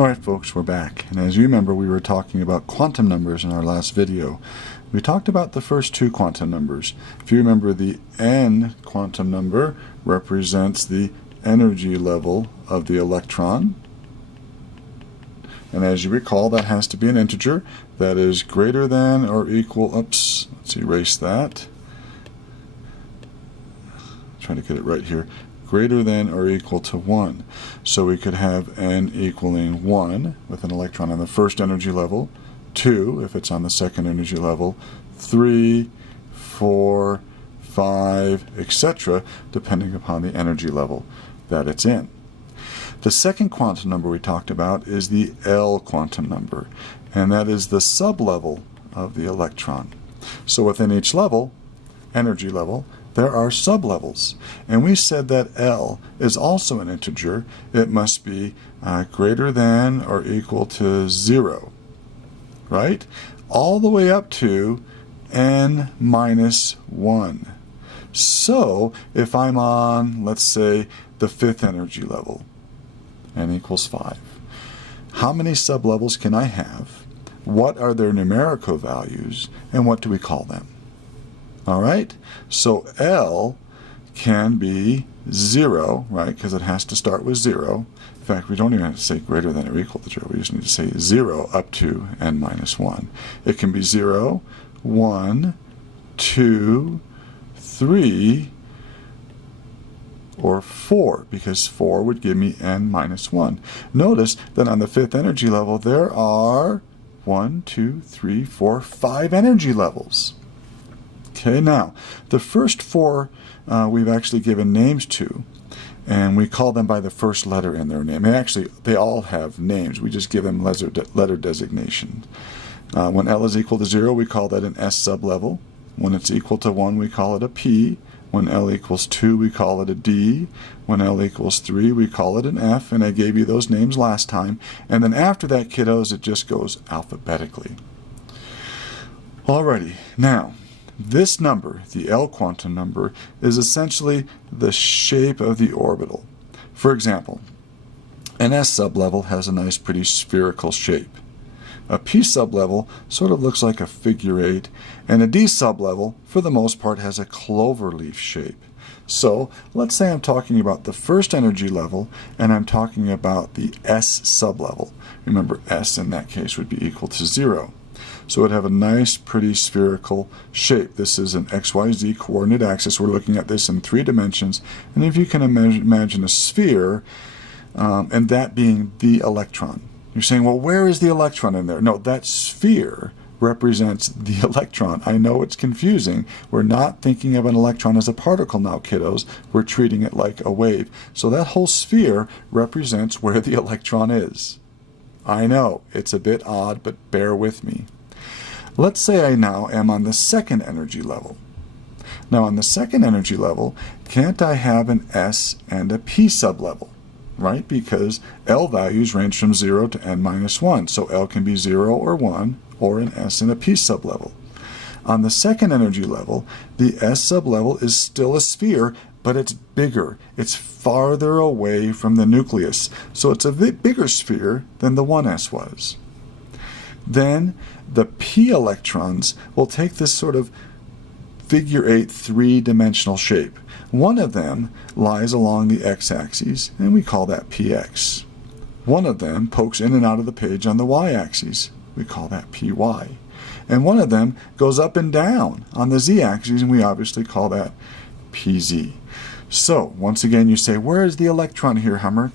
Alright folks, we're back, and as you remember we were talking about quantum numbers in our last video. We talked about the first two quantum numbers. If you remember, the n quantum number represents the energy level of the electron, and as you recall that has to be an integer that is greater than or equal, let's erase that, trying to get it right here, greater than or equal to 1. So we could have n equaling 1 with an electron on the first energy level, 2 if it's on the second energy level, 3, 4, 5, etc., depending upon the energy level that it's in. The second quantum number we talked about is the L quantum number, and that is the sublevel of the electron. So within each level, energy level, there are sublevels, and we said that L is also an integer. It must be greater than or equal to 0, right? All the way up to n minus 1. So if I'm on, let's say, the fifth energy level, n equals 5, how many sublevels can I have? What are their numerical values, and what do we call them? All right, so L can be 0, right, because it has to start with 0. In fact, we don't even have to say greater than or equal to 0. We just need to say 0 up to n minus 1. It can be 0, 1, 2, 3, or 4, because 4 would give me n minus 1. Notice that on the fifth energy level, there are 1, 2, 3, 4, 5 energy levels. Okay, now, the first four we've actually given names to, and we call them by the first letter in their name. And actually, they all have names. We just give them letter designation. When L is equal to 0, we call that an S sublevel. When it's equal to 1, we call it a P. When L equals 2, we call it a D. When L equals 3, we call it an F, and I gave you those names last time. And then after that, kiddos, it just goes alphabetically. Alrighty, now, this number, the L quantum number, is essentially the shape of the orbital. For example, an S sublevel has a nice, pretty spherical shape. A P sublevel sort of looks like a figure 8, and a D sublevel, for the most part, has a cloverleaf shape. So, let's say I'm talking about the first energy level, and I'm talking about the S sublevel. Remember, S in that case would be equal to 0. So it would have a nice, pretty spherical shape. This is an XYZ coordinate axis. We're looking at this in 3 dimensions. And if you can imagine a sphere, and that being the electron. You're saying, well, where is the electron in there? No, that sphere represents the electron. I know it's confusing. We're not thinking of an electron as a particle now, kiddos. We're treating it like a wave. So that whole sphere represents where the electron is. I know, it's a bit odd, but bear with me. Let's say I now am on the second energy level. Now on the second energy level, can't I have an S and a P sublevel? Right? Because L values range from 0 to n minus 1. So L can be 0 or 1, or an S and a P sublevel. On the second energy level, the S sublevel is still a sphere, but it's bigger. It's farther away from the nucleus. So it's a bit bigger sphere than the 1s was. Then the P electrons will take this sort of figure 8 three-dimensional shape. One of them lies along the x-axis, and we call that px. One of them pokes in and out of the page on the y-axis. We call that py. And one of them goes up and down on the z-axis, and we obviously call that pz. So, once again, you say, where is the electron here, Hummer?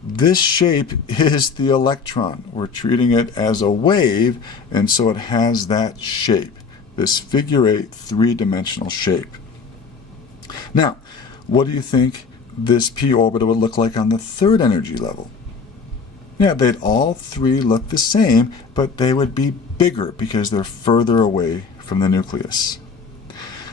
This shape is the electron. We're treating it as a wave, and so it has that shape, this figure 8 three-dimensional shape. Now, what do you think this p orbital would look like on the third energy level? Yeah, they'd all three look the same, but they would be bigger because they're further away from the nucleus.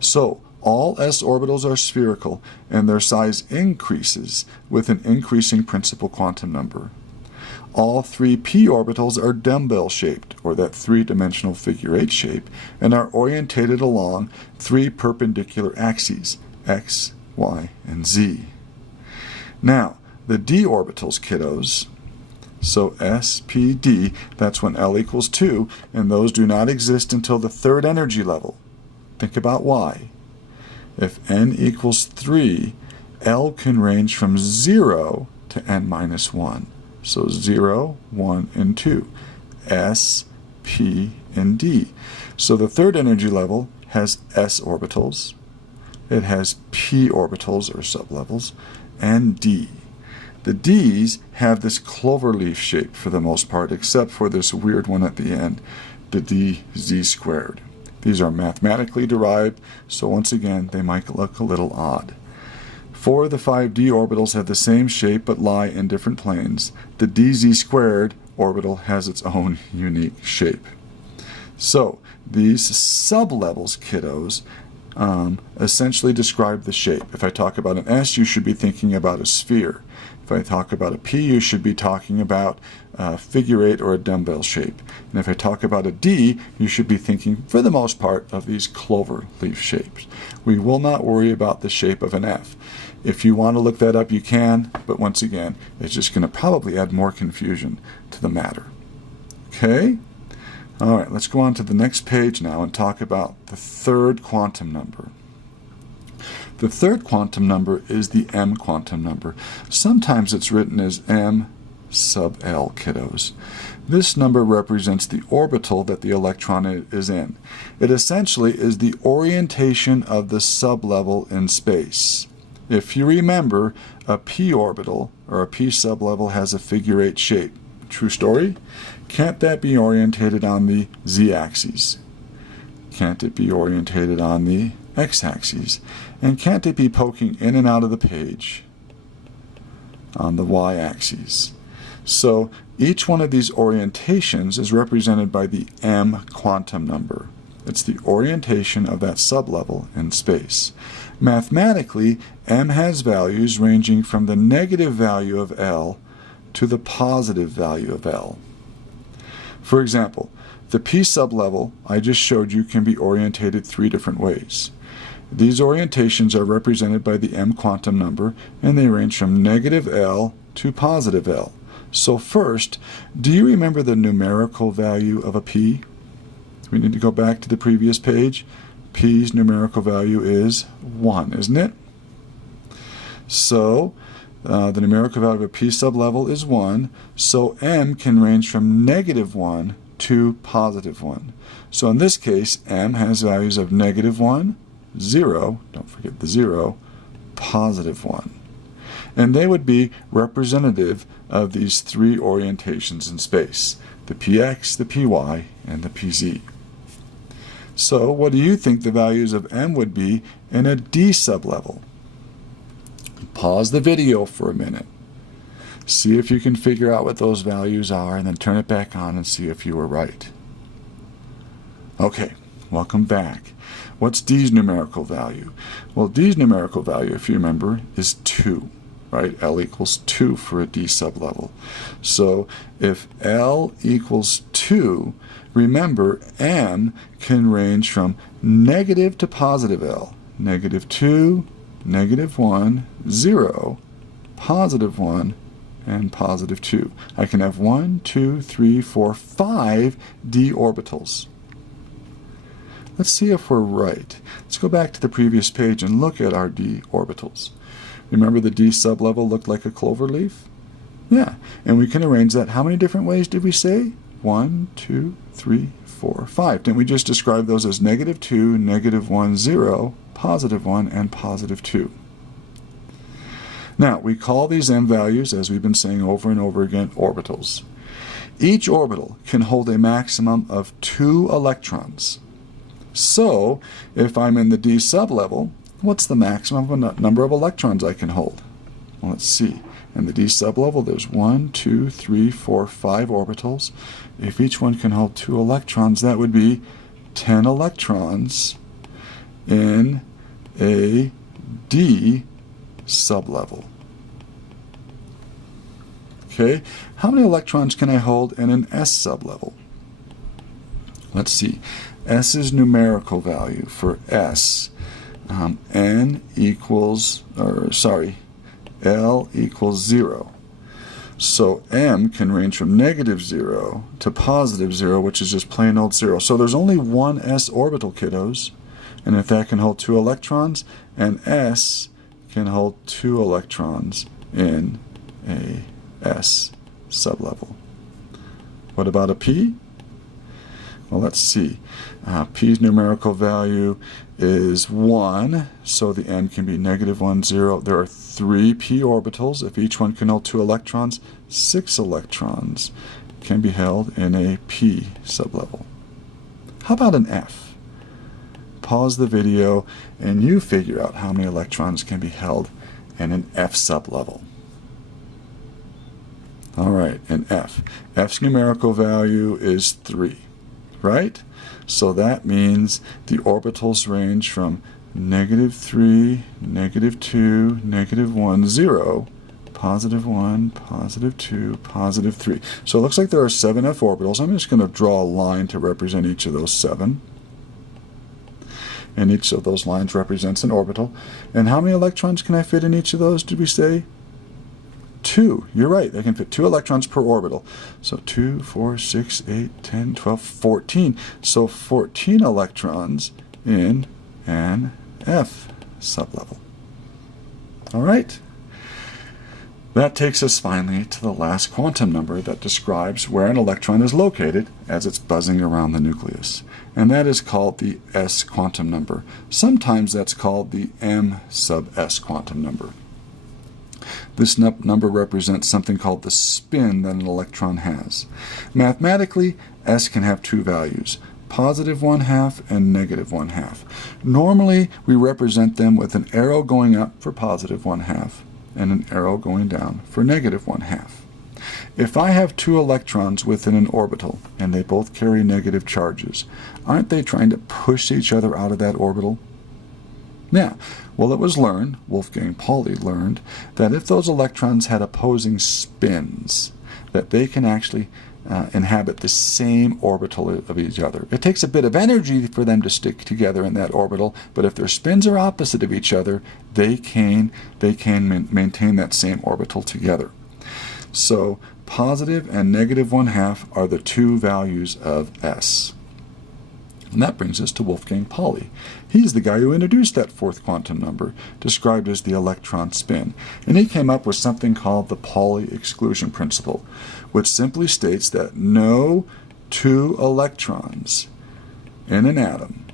So, all s orbitals are spherical, and their size increases with an increasing principal quantum number. All 3 p orbitals are dumbbell-shaped, or that three-dimensional figure 8 shape, and are orientated along 3 perpendicular axes, x, y, and z. Now, the d orbitals, kiddos, So SPD, that's when L equals 2, and those do not exist until the third energy level. Think about why. If n equals 3, L can range from 0 to n minus 1. So 0, 1, and 2. S, P, and D. So the third energy level has s orbitals, it has p orbitals or sublevels, and d. The d's have this cloverleaf shape for the most part, except for this weird one at the end, the dz squared. These are mathematically derived, so once again they might look a little odd. 4 of the 5 d orbitals have the same shape but lie in different planes. The dz squared orbital has its own unique shape. So these sublevels, kiddos, essentially describe the shape. If I talk about an S, you should be thinking about a sphere. If I talk about a P, you should be talking about a figure 8 or a dumbbell shape. And if I talk about a D, you should be thinking, for the most part, of these clover leaf shapes. We will not worry about the shape of an F. If you want to look that up, you can, but once again, it's just going to probably add more confusion to the matter. Okay? All right, let's go on to the next page now and talk about the third quantum number. The third quantum number is the M quantum number. Sometimes it's written as M sub L, kiddos. This number represents the orbital that the electron is in. It essentially is the orientation of the sublevel in space. If you remember, a p orbital or a p sublevel has a figure 8 shape. True story? Can't that be orientated on the z-axis? Can't it be orientated on the x-axis? And can't it be poking in and out of the page on the y-axis? So each one of these orientations is represented by the M quantum number. It's the orientation of that sublevel in space. Mathematically, M has values ranging from the negative value of L to the positive value of L. For example, the P sublevel I just showed you can be orientated 3 different ways. These orientations are represented by the M quantum number, and they range from negative L to positive L. So first, do you remember the numerical value of a P? We need to go back to the previous page. P's numerical value is 1, isn't it? So the numerical value of a P sublevel is 1, so M can range from negative 1 to positive 1. So in this case, M has values of negative 1, 0, don't forget the 0, positive 1. And they would be representative of these 3 orientations in space, the px, the py, and the pz. So what do you think the values of M would be in a D sublevel? Pause the video for a minute. See if you can figure out what those values are, and then turn it back on and see if you were right. Okay, welcome back. What's D's numerical value? Well, D's numerical value, if you remember, is 2, right? L equals 2 for a D sublevel. So if L equals 2, remember, M can range from negative to positive L. Negative 2, negative 1, 0, positive 1, and positive 2. I can have 1, 2, 3, 4, 5 d orbitals. Let's see if we're right. Let's go back to the previous page and look at our d orbitals. Remember the d sublevel looked like a clover leaf? Yeah, and we can arrange that. How many different ways did we say? 1, 2, 3, 4, 5. Didn't we just describe those as negative 2, negative 1, 0, positive 1, and positive 2? Now, we call these M values, as we've been saying over and over again, orbitals. Each orbital can hold a maximum of 2 electrons. So, if I'm in the D sublevel, what's the maximum number of electrons I can hold? Well, let's see. In the D sublevel, there's 1, 2, 3, 4, 5 orbitals. If each one can hold 2 electrons, that would be 10 electrons in a D sublevel. Okay, how many electrons can I hold in an S sublevel? Let's see. S's numerical value for S, L equals 0. So m can range from -0 to +0, which is just plain old 0. So there's only one s orbital, kiddos. And if that can hold 2 electrons, and s can hold 2 electrons in a s sublevel. What about a p? Well, let's see. P's numerical value is 1, so the m can be -1, 0. There are 3 p orbitals. If each one can hold 2 electrons, 6 electrons can be held in a p sublevel. How about an f? Pause the video and you figure out how many electrons can be held in an f sublevel. All right, an f. F's numerical value is 3, right? So that means the orbitals range from -3, -2, -1, 0, +1, +2, +3. So it looks like there are 7 f orbitals. I'm just going to draw a line to represent each of those 7. And each of those lines represents an orbital. And how many electrons can I fit in each of those, did we say? 2. You're right. They can fit 2 electrons per orbital. So 2, 4, 6, 8, 10, 12, 14. So 14 electrons in an f sublevel. All right. That takes us finally to the last quantum number that describes where an electron is located as it's buzzing around the nucleus. And that is called the s quantum number. Sometimes that's called the m sub s quantum number. This number represents something called the spin that an electron has. Mathematically, s can have 2 values, +1/2 and -1/2. Normally, we represent them with an arrow going up for +1/2 and an arrow going down for -1/2. If I have 2 electrons within an orbital and they both carry negative charges, aren't they trying to push each other out of that orbital? Now, well, it was learned, Wolfgang Pauli learned, that if those electrons had opposing spins, that they can actually inhabit the same orbital of each other. It takes a bit of energy for them to stick together in that orbital, but if their spins are opposite of each other, they can maintain that same orbital together. So positive and -1/2 are the 2 values of s. And that brings us to Wolfgang Pauli. He's the guy who introduced that 4th quantum number, described as the electron spin. And he came up with something called the Pauli exclusion principle, which simply states that no 2 electrons in an atom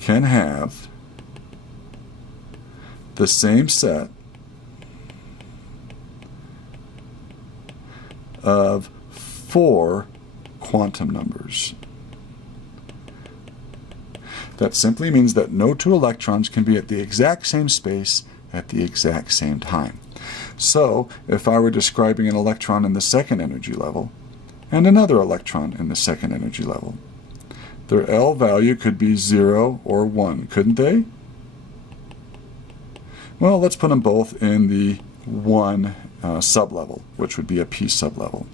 can have the same set of 4 quantum numbers. That simply means that no 2 electrons can be at the exact same space at the exact same time. So, if I were describing an electron in the 2nd energy level and another electron in the 2nd energy level, their L value could be 0 or 1, couldn't they? Well, let's put them both in the 1 sublevel, which would be a p sublevel.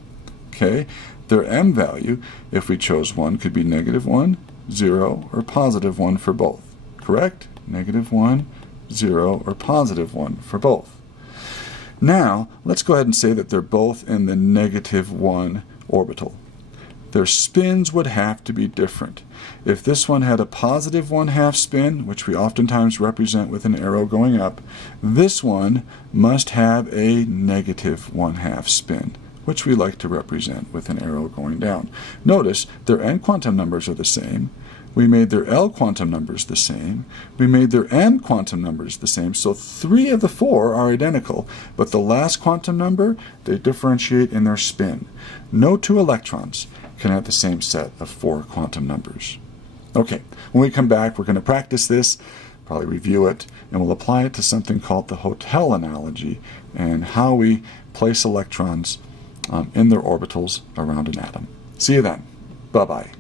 Okay, their m value, if we chose 1, could be -1, 0, or +1 for both. Correct? -1, 0, or +1 for both. Now, let's go ahead and say that they're both in the -1 orbital. Their spins would have to be different. If this one had a +1/2 spin, which we oftentimes represent with an arrow going up, this one must have a -1/2 spin, which we like to represent with an arrow going down. Notice their n quantum numbers are the same. We made their L quantum numbers the same. We made their M quantum numbers the same. So 3 of the 4 are identical, but the last quantum number, they differentiate in their spin. No 2 electrons can have the same set of 4 quantum numbers. Okay, when we come back, we're going to practice this, probably review it, and we'll apply it to something called the hotel analogy and how we place electrons in their orbitals around an atom. See you then. Bye-bye.